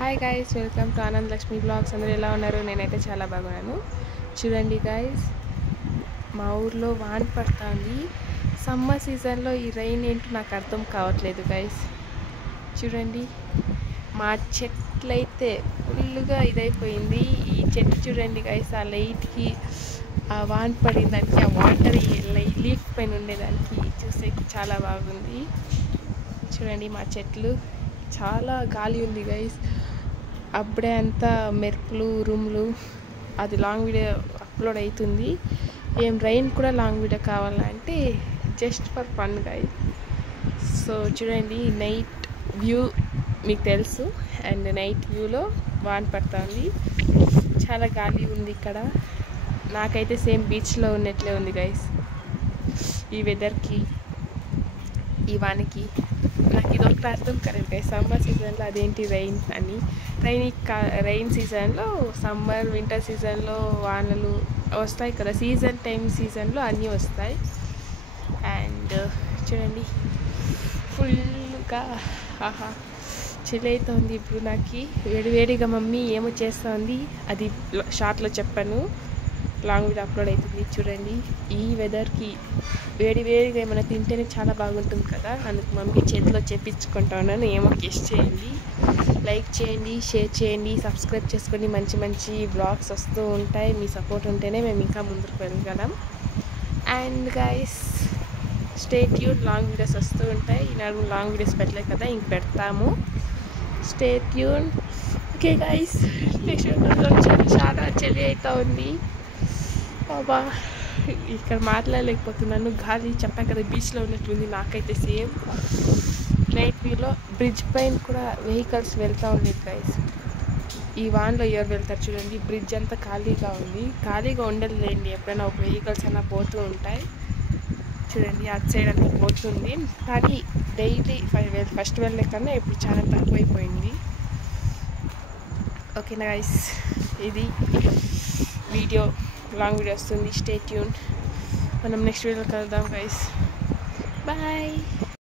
Hi guys, welcome to Anand Lakshmi blogs. అందరూ ఎలా ఉన్నారు? నేనైతే చాలా బాగున్నాను. చూడండి గైస్, మా ఊర్లో వాన పడుతుంది. సమ్మర్ సీజన్లో ఈ రైన్ ఏంటో నాకు అర్థం కావట్లేదు గైస్. చూడండి, మా చెట్లు అయితే ఫుల్గా ఇదైపోయింది. ఈ చెట్టు చూడండి గైస్, ఆ లైట్కి ఆ వాన పడిందానికి, ఆ వాటర్ లీఫ్ పైన ఉండేదానికి చూసేకి చాలా బాగుంది. చూడండి, మా చెట్లు చాలా గాలి ఉంది గైస్. అప్పుడే అంతా మెరుపులు ఉరుములు. అది లాంగ్ వీడియో అప్లోడ్ అవుతుంది. ఏం రైన్ కూడా లాంగ్ వీడియో కావాలంటే just for fun guys. So చూడండి, నైట్ వ్యూ మీకు తెలుసు. అండ్ నైట్ వ్యూలో వాన పడుతుంది. చాలా గాలి ఉంది ఇక్కడ. నాకైతే సేమ్ బీచ్లో ఉన్నట్లే ఉంది గైస్. ఈ వెదర్కి, ఈ వానికి నాకు ఇది ఒకటి అర్థం కాలేదు గైస్. సమ్మర్ సీజన్లో అదేంటి రైన్ అని. రైన్ సీజన్లో సమ్మర్, వింటర్ సీజన్లో వానలు వస్తాయి కదా. సీజన్లో అన్నీ వస్తాయి. అండ్ చూడండి, ఫుల్గా చిల్ అవుతుంది ఇప్పుడు నాకు. వేడివేడిగా మమ్మీ ఏమో చేస్తుంది, అది షార్ట్లో చెప్పాను. లాంగ్ వీడియో అప్లోడ్ అవుతుంది. చూడండి, ఈ వెదర్కి వేడివేడిగా ఏమైనా తింటేనే చాలా బాగుంటుంది కదా. అందుకు మమ్మీ చేతిలో చేపించుకుంటా ఉన్నాను. ఏమో గెస్ట్ చేయండి, లైక్ చేయండి, షేర్ చేయండి, సబ్స్క్రైబ్ చేసుకోండి. మంచి మంచి బ్లాగ్స్ వస్తూ ఉంటాయి. మీ సపోర్ట్ ఉంటేనే మేము ఇంకా ముందుకు వెళ్ళగలం. And guys, stay tune, long videos వస్తూ ఉంటాయి. ఈనాడు లాంగ్ వీడియోస్ పెట్టలేదు కదా, ఇంక పెడతాము. Stay tune. ఓకే గైస్, చాలా చలి అవుతా ఉంది. బాబా, ఇక్కడ మాట్లాడలేకపోతున్నాను. గాలి చెప్పా కదా, బీచ్లో ఉన్నట్లుంది. నాకైతే సేమ్. నైట్ వ్యూలో బ్రిడ్జ్ పైన కూడా వెహికల్స్ వెళ్తూ ఉండేది గైస్. ఈ వాన్లో ఎవరు వెళ్తారు చూడండి. బ్రిడ్జ్ అంతా ఖాళీగా ఉంది. ఖాళీగా ఉండలేండి, ఎప్పుడైనా ఒక వెహికల్స్ అన్నా పోతూ ఉంటాయి. చూడండి, అటు సైడ్ అంతా పోతుంది. కానీ డైలీ ఫస్ట్ వెళ్ళే కన్నా ఇప్పుడు చాలా తక్కువైపోయింది. ఓకేనా గైస్, ఇది వీడియో. లాంగ్ వీడియో వస్తుంది. Stay tune. మనం నెక్స్ట్ వీడియోలో కలుద్దాం గైస్. బాయ్.